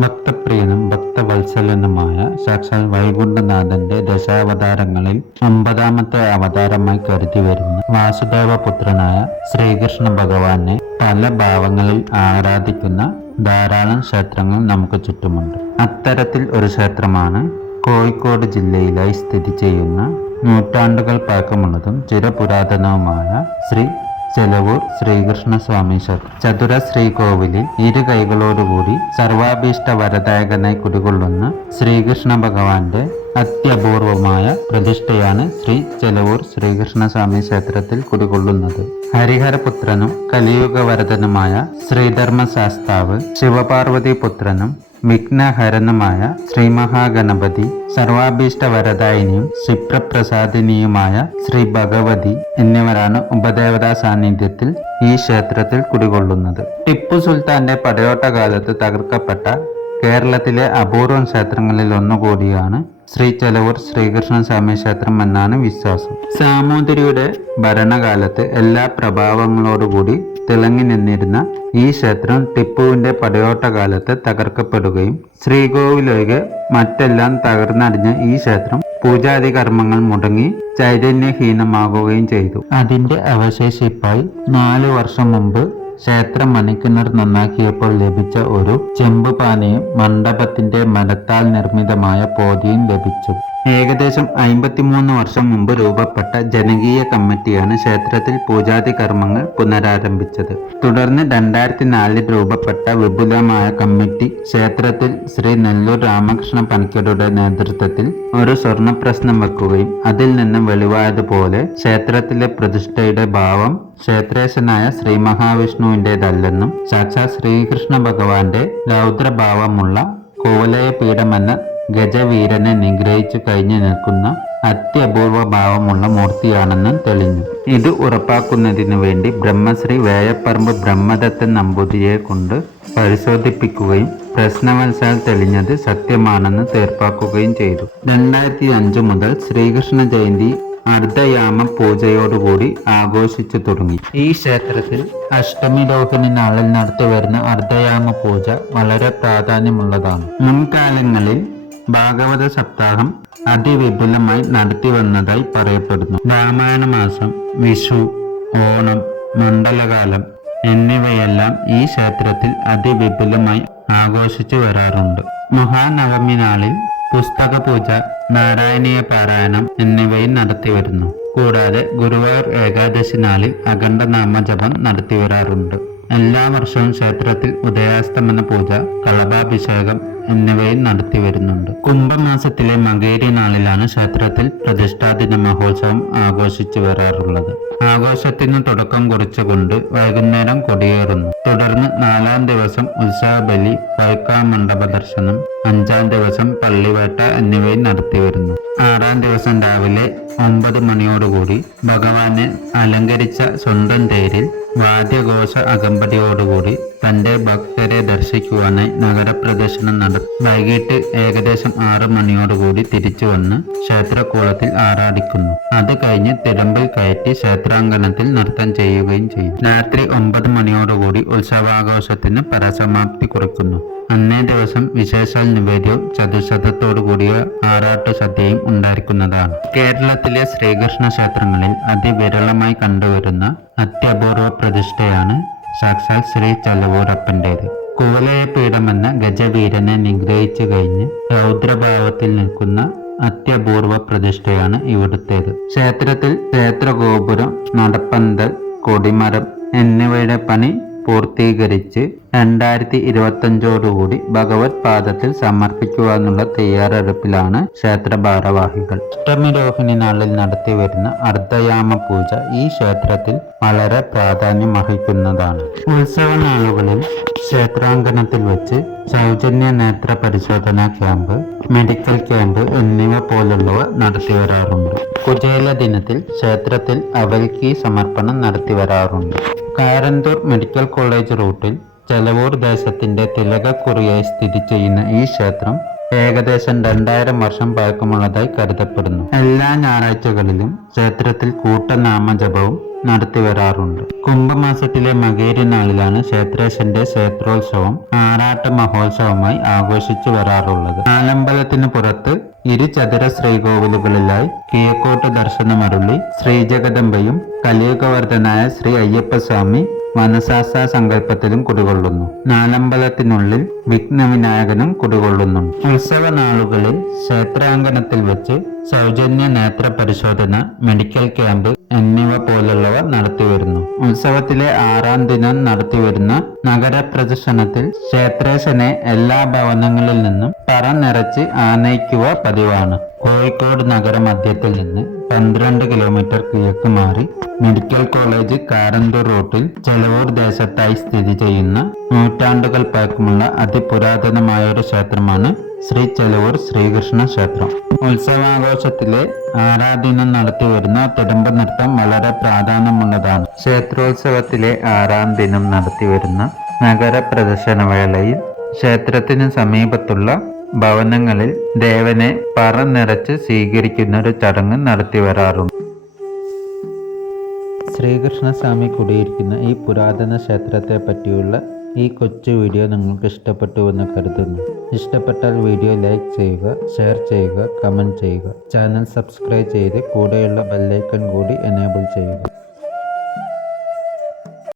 ഭക്തപ്രിയനും ഭക്തവത്സലനുമായ സാക്ഷാൽ വൈകുണ്ഠനാഥന്റെ ദശാവതാരങ്ങളിൽ ഒമ്പതാമത്തെ അവതാരമായി കരുതി വരുന്ന വാസുദേവപുത്രനായ ശ്രീകൃഷ്ണ ഭഗവാനെ പല ഭാവങ്ങളിൽ ആരാധിക്കുന്ന ധാരാളം ക്ഷേത്രങ്ങൾ നമുക്ക് ചുറ്റുമുണ്ട്. അത്തരത്തിൽ ഒരു ക്ഷേത്രമാണ് കോഴിക്കോട് ജില്ലയിലായി സ്ഥിതി ചെയ്യുന്ന നൂറ്റാണ്ടുകൾ പഴക്കമുള്ളതും ചിരപുരാതനവുമായ ശ്രീ ചെലവൂർ ശ്രീകൃഷ്ണ സ്വാമി ക്ഷേത്രം ചതുര ശ്രീകോവിലിൽ ഇരു കൈകളോടുകൂടി സർവാഭീഷ്ട വരദായകനായി കുടികൊള്ളുന്ന ശ്രീകൃഷ്ണ ഭഗവാന്റെ അത്യപൂർവമായ പ്രതിഷ്ഠയാണ് ശ്രീ ചെലവൂർ ശ്രീകൃഷ്ണ സ്വാമി ക്ഷേത്രത്തിൽ കുടികൊള്ളുന്നത്. ഹരിഹരപുത്രനും കലിയുഗവരതനുമായ ശ്രീധർമ്മശാസ്താവ് ശിവപാർവതി പുത്രനും വിഘ്നഹരനുമായ ശ്രീ മഹാഗണപതി സർവാഭീഷ്ടവരദായിനിയും ക്ഷിപ്രപ്രസാദിനിയുമായ ശ്രീ ഭഗവതി എന്നിവരാണ് ഉപദേവതാ സാന്നിധ്യത്തിൽ ഈ ക്ഷേത്രത്തിൽ കുടികൊള്ളുന്നത്. ടിപ്പു സുൽത്താന്റെ പടയോട്ട കാലത്ത് തകർക്കപ്പെട്ട കേരളത്തിലെ അപൂർവം ക്ഷേത്രങ്ങളിൽ ഒന്നുകൂടിയാണ് ശ്രീ ചെലവൂർ ശ്രീകൃഷ്ണ സ്വാമി ക്ഷേത്രം എന്നാണ് വിശ്വാസം. സാമൂതിരിയുടെ ഭരണകാലത്ത് എല്ലാ പ്രഭാവങ്ങളോടുകൂടി തിളങ്ങി നിന്നിരുന്ന ഈ ക്ഷേത്രം ടിപ്പുവിന്റെ പടയോട്ട കാലത്ത് തകർക്കപ്പെടുകയും ശ്രീകോവിലൊഴികെ മറ്റെല്ലാം തകർന്നടിഞ്ഞ ഈ ക്ഷേത്രം പൂജാതി കർമ്മങ്ങൾ മുടങ്ങി ചൈതന്യഹീനമാകുകയും ചെയ്തു. അതിന്റെ അവശേഷിപ്പായി നാലു വർഷം മുമ്പ് ക്ഷേത്രം മണിക്കിണർ നന്നാക്കിയപ്പോൾ ലഭിച്ച ഒരു ചെമ്പ് പാനയും മണ്ഡപത്തിന്റെ മരത്താൽ നിർമ്മിതമായ പോതിയും ലഭിച്ചു. ഏകദേശം അമ്പത്തിമൂന്ന് വർഷം മുമ്പ് രൂപപ്പെട്ട ജനകീയ കമ്മിറ്റിയാണ് ക്ഷേത്രത്തിൽ പൂജാതി കർമ്മങ്ങൾ പുനരാരംഭിച്ചത്. തുടർന്ന് രണ്ടായിരത്തി നാലിൽ രൂപപ്പെട്ട വിപുലമായ കമ്മിറ്റി ക്ഷേത്രത്തിൽ ശ്രീ നെല്ലൂർ രാമകൃഷ്ണ പണിക്കരുടെ നേതൃത്വത്തിൽ ഒരു സ്വർണ പ്രശ്നം വെക്കുകയും അതിൽ നിന്ന് വെളിവായതുപോലെ ക്ഷേത്രത്തിലെ പ്രതിഷ്ഠയുടെ ഭാവം ക്ഷേത്രേശനായ ശ്രീ മഹാവിഷ്ണുവിന്റെതല്ലെന്നും സാക്ഷാത് ശ്രീകൃഷ്ണ ഭഗവാന്റെ രൗദ്രഭാവമുള്ള കോവലയ പീഠമെന്ന ഗജവീരനെ നിഗ്രഹിച്ചു കഴിഞ്ഞു നിൽക്കുന്ന അത്യപൂർവ ഭാവമുള്ള മൂർത്തിയാണെന്നും തെളിഞ്ഞു. ഇത് ഉറപ്പാക്കുന്നതിനു വേണ്ടി ബ്രഹ്മശ്രീ വേയപ്പറമ്പ് ബ്രഹ്മദത്തൻ നമ്പൂതിരിയെ കൊണ്ട് പരിശോധിപ്പിക്കുകയും പ്രശ്നവത്സാൽ തെളിഞ്ഞത് സത്യമാണെന്ന് തീർപ്പാക്കുകയും ചെയ്തു. രണ്ടായിരത്തി അഞ്ചു മുതൽ ശ്രീകൃഷ്ണ ജയന്തി അർദ്ധയാമ പൂജയോടുകൂടി ആഘോഷിച്ചു തുടങ്ങി. ഈ ക്ഷേത്രത്തിൽ അഷ്ടമി രോഹിണി നാളിൽ നടത്തിവരുന്ന അർദ്ധയാമ പൂജ വളരെ പ്രാധാന്യമുള്ളതാണ്. മുൻകാലങ്ങളിൽ ഭാഗവത സപ്താഹം അതിവിപുലമായി നടത്തി വന്നതായി പറയപ്പെടുന്നു. രാമായണ മാസം വിഷു ഓണം മണ്ഡലകാലം എന്നിവയെല്ലാം ഈ ക്ഷേത്രത്തിൽ അതിവിപുലമായി ആഘോഷിച്ചു വരാറുണ്ട്. മഹാനവമി നാളിൽ പുസ്തക പൂജ നാരായണീയ പാരായണം എന്നിവയും നടത്തിവരുന്നു കൂടാതെ ഗുരുവായൂർ ഏകാദശി നാളിൽ അഖണ്ഡ നാമജപം നടത്തിവരാറുണ്ട് എല്ലാ വർഷവും ക്ഷേത്രത്തിൽ ഉദയാസ്തമന പൂജ കളഭാഭിഷേകം എന്നിവയും നടത്തിവരുന്നുണ്ട് കുംഭമാസത്തിലെ മകേരി നാളിലാണ് ക്ഷേത്രത്തിൽ പ്രതിഷ്ഠാദിന മഹോത്സവം ആഘോഷിച്ചു വരാറുള്ളത്. ആഘോഷത്തിന് തുടക്കം കുറിച്ചുകൊണ്ട് വൈകുന്നേരം കൊടിയേറുന്നു. തുടർന്ന് നാലാം ദിവസം ഉത്സവബലി വൈക്കാമണ്ഡപ ദർശനം അഞ്ചാം ദിവസം പള്ളിവേട്ട എന്നിവയും നടത്തിവരുന്നു ആറാം ദിവസം രാവിലെ ഒമ്പത് മണിയോടുകൂടി ഭഗവാനെ അലങ്കരിച്ച സ്വന്തം തേരിൽ വാദ്യഘോഷ അകമ്പടിയോടുകൂടി തന്റെ ഭക്തരെ ദർശിക്കുവാനായി നഗരപ്രദർശനം നടത്തി വൈകിട്ട് ഏകദേശം ആറ് മണിയോടുകൂടി തിരിച്ചു വന്ന് ക്ഷേത്രക്കൂളത്തിൽ ആറാടിക്കുന്നു അത് കഴിഞ്ഞ് തിരമ്പിൽ കയറ്റി ക്ഷേത്രാങ്കണത്തിൽ നൃത്തം ചെയ്യുകയും ചെയ്യും. രാത്രി ഒമ്പത് മണിയോടുകൂടി ഉത്സവാഘോഷത്തിന് പരസമാപ്തി കുറിക്കുന്നു. അന്നേ ദിവസം വിശേഷാൽ നിവേദ്യവും ചതുശതത്തോടു കൂടിയ ആറാട്ട് സദ്യയും ഉണ്ടായിരിക്കുന്നതാണ്. കേരളത്തിലെ ശ്രീകൃഷ്ണ ക്ഷേത്രങ്ങളിൽ അതിവിരളമായി കണ്ടുവരുന്ന അത്യപൂർവ പ്രതിഷ്ഠയാണ് സാക്ഷാൽ ശ്രീ ചലവൂരപ്പന്റേത് കുവലയപീഠമെന്ന ഗജവീരനെ നിഗ്രഹിച്ചു കഴിഞ്ഞ് രൗദ്രഭാവത്തിൽ നിൽക്കുന്ന അത്യപൂർവ പ്രതിഷ്ഠയാണ് ഇവിടുത്തേത്. ക്ഷേത്രത്തിൽ ക്ഷേത്രഗോപുരം നടപ്പന്തൽ കൊടിമരം എന്നിവയുടെ പണി പൂർത്തീകരിച്ച് രണ്ടായിരത്തി ഇരുപത്തഞ്ചോടുകൂടി ഭഗവത് പാദത്തിൽ സമർപ്പിക്കുക എന്നുള്ള തയ്യാറെടുപ്പിലാണ് ക്ഷേത്ര ഭാരവാഹികൾ അഷ്ടമിരോഹിണി നാളിൽ നടത്തി വരുന്ന അർദ്ധയാമ പൂജ ഈ ക്ഷേത്രത്തിൽ വളരെ പ്രാധാന്യം അർഹിക്കുന്നതാണ്. ഉത്സവ നാളുകളിൽ ക്ഷേത്രാങ്കണത്തിൽ വെച്ച് സൗജന്യ നേത്ര പരിശോധനാ ക്യാമ്പ് മെഡിക്കൽ ക്യാമ്പ് എന്നിവ പോലുള്ളവ നടത്തി വരാറുണ്ട്. കുചേല ദിനത്തിൽ ക്ഷേത്രത്തിൽ അവൽക്കി സമർപ്പണം നടത്തി വരാറുണ്ട്. കാരന്തൂർ മെഡിക്കൽ കോളേജ് റൂട്ടിൽ ചെലവൂർ ദേശത്തിന്റെ തിലകക്കുറിയായി സ്ഥിതി ചെയ്യുന്ന ഈ ക്ഷേത്രം ഏകദേശം രണ്ടായിരം വർഷം പഴക്കമുള്ളതായി കരുതപ്പെടുന്നു. എല്ലാ ഞായറാഴ്ചകളിലും ക്ഷേത്രത്തിൽ കൂട്ടനാമജപവും നടത്തി വരാറുണ്ട്. കുംഭമാസത്തിലെ മകേരി നാളിലാണ് ക്ഷേത്രേശന്റെ ക്ഷേത്രോത്സവം ആറാട്ട മഹോത്സവമായി ആഘോഷിച്ചു വരാറുള്ളത്. ആലമ്പലത്തിന് പുറത്ത് ഇരു ചതുര ശ്രീകോവിലുകളിലായി കിഴക്കോട്ട് ദർശനമരുളി ശ്രീജഗദംബയും കലിയുഗവർദ്ധനായ ശ്രീ അയ്യപ്പസ്വാമി വനശാസ്ത്ര സങ്കല്പത്തിലും കുടികൊള്ളുന്നു. നാലമ്പലത്തിനുള്ളിൽ വിഘ്നവിനായകനും കുടികൊള്ളുന്നുണ്ട് ഉത്സവ നാളുകളിൽ ക്ഷേത്രാങ്കണത്തിൽ വെച്ച് സൗജന്യ നേത്ര പരിശോധന മെഡിക്കൽ ക്യാമ്പ് എന്നിവ പോലുള്ളവ നടത്തിവരുന്നു. ഉത്സവത്തിലെ ആറാം ദിനം നടത്തിവരുന്ന നഗര പ്രദർശനത്തിൽ ക്ഷേത്രേശനെ എല്ലാ ഭവനങ്ങളിൽ നിന്നും പറ നിറച്ച് ആനയിക്കുക പതിവാണ്. കോഴിക്കോട് നഗരമധ്യത്തിൽ നിന്ന് പന്ത്രണ്ട് കിലോമീറ്റർ കിഴക്ക് മാറി മെഡിക്കൽ കോളേജ് കാരന്തൂർ റോട്ടിൽ ചെലവൂർ ദേശത്തായി സ്ഥിതി ചെയ്യുന്ന നൂറ്റാണ്ടുകൾ പഴക്കമുള്ള അതിപുരാതനമായ ഒരു ക്ഷേത്രമാണ് ശ്രീ ചെലവൂർ ശ്രീകൃഷ്ണ ക്ഷേത്രം. ഉത്സവാഘോഷത്തിലെ ആരാധന നടത്തി വരുന്ന തിടമ്പ നൃത്തം വളരെ പ്രാധാന്യമുള്ളതാണ്. ക്ഷേത്രോത്സവത്തിലെ ആറാം ദിനം നടത്തി വരുന്ന നഗര പ്രദർശനവേളയിൽ ക്ഷേത്രത്തിന് സമീപത്തുള്ള ഭവനങ്ങളിൽ ദേവനെ പറ നിറച്ച് സ്വീകരിക്കുന്ന ഒരു ചടങ്ങ് നടത്തി വരാറുണ്ട് ശ്രീകൃഷ്ണസ്വാമി കുടിയിരിക്കുന്ന ഈ പുരാതന ക്ഷേത്രത്തെ പറ്റിയുള്ള ഈ കൊച്ചു വീഡിയോ നിങ്ങൾക്ക് ഇഷ്ടപ്പെട്ടു എന്ന് കരുതുന്നു. ഇഷ്ടപ്പെട്ടാൽ വീഡിയോ ലൈക്ക് ചെയ്യുക ഷെയർ ചെയ്യുക കമന്റ് ചെയ്യുക. ചാനൽ സബ്സ്ക്രൈബ് ചെയ്ത് കൂടെയുള്ള ബെല്ലൈക്കൺ കൂടി എനേബിൾ ചെയ്യുക.